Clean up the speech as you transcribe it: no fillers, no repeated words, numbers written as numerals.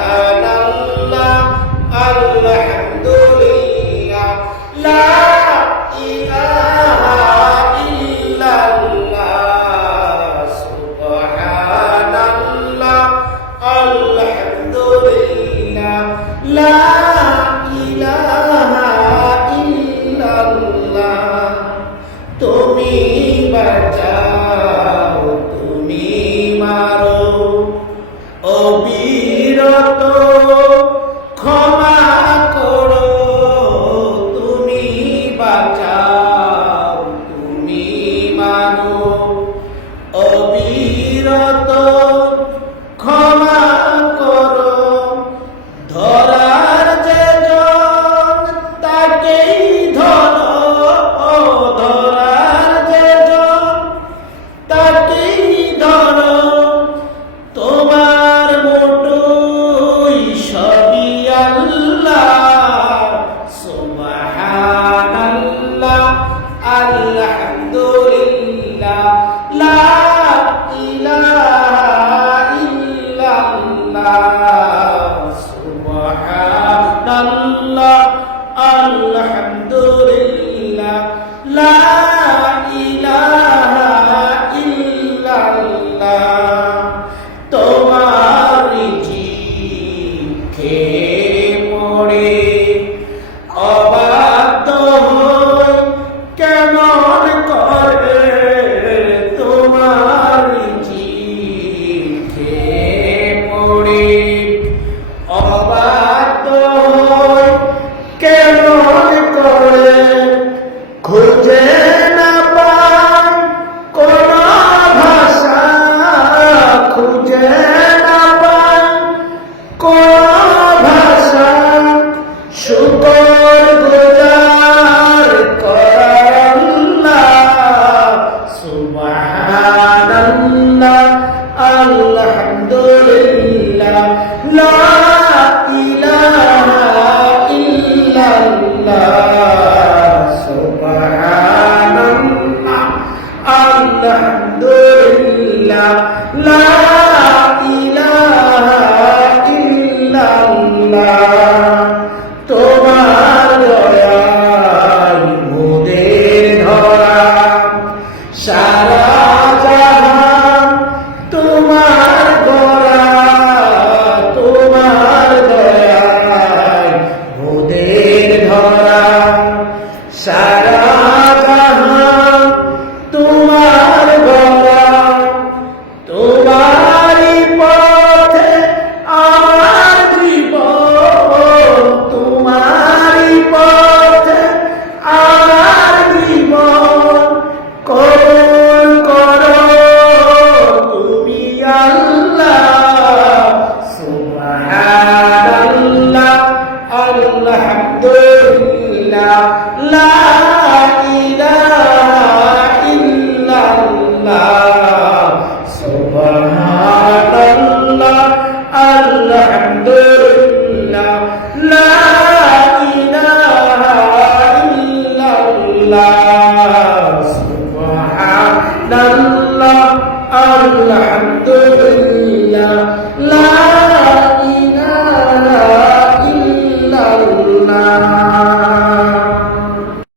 সুবহানাল্লাহ আলহামদুলিল্লাহ লা ইলাহা ইল্লাল্লাহ সুবহানাল্লাহ আলহামদুলিল্লাহ লা ইলাহা ইল্লাল্লাহ তুমি বাঁচাও তুমি মারো অবিরত ক্ষমা করো তুমি বাঁচাও তুমি মারো অবিরত ক্ষমা করো ধরার যে জন তাকেই ধরো ধরার যে জন তাকেই ধরো তোমার মোটুই সবই আল্লাহ সুবহানাল্লাহ আলহামদুলিল্লাহ লা ইলাহা ইল্লাল্লাহ সুবহানাল্লাহ আলহামদুলিল্লাহ লা ইলাহা ইল্লাল্লাহ তোমার জিকে পড়ে অবাধ্য হই কেমন করে তোমার জিকে পড়ে অবাধ্য হই কেমন করে খুঁজে না পাই কোন ভাষা খুঁজে না পাই কোন ভাষা শুকর গুজার করার আল্লাহ সুবহানাল্লাহ আলহামদুলিল্লাহ লা